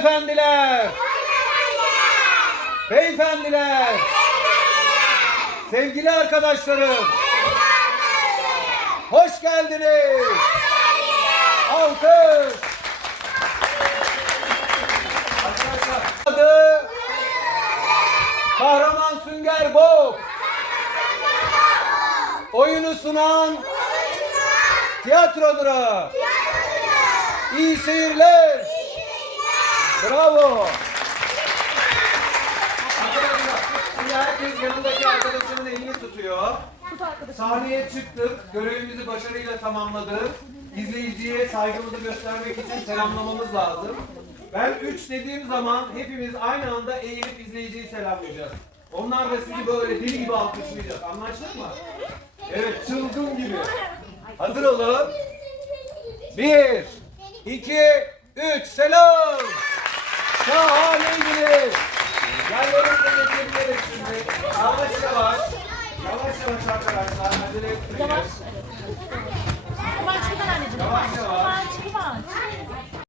Hanımefendiler. Beyefendiler. Sevgili arkadaşlarım. Hoş geldiniz. Alkış. Arkadaşlar adı Kahraman Sünger Bob. Oyunu sunan Tiyatrodura. İyi seyirler. Bravo. Şimdi herkes yanındaki arkadaşının elini tutuyor. Sahneye çıktık. Görevimizi başarıyla tamamladık. İzleyiciye saygımızı göstermek için selamlamamız lazım. Ben 3 dediğim zaman hepimiz aynı anda eğilip izleyiciyi selamlayacağız. Onlar da sizi böyle deli gibi alkışlayacak. Anlaştık mı? Evet, çılgın gibi. Hazır olun. Bir, iki, üç, selam. Şahaneydiniz. Yerlerinize geçebiliriz şimdi. Yavaş yavaş. Yavaş yavaş arkadaşlar. Acele etmeyin.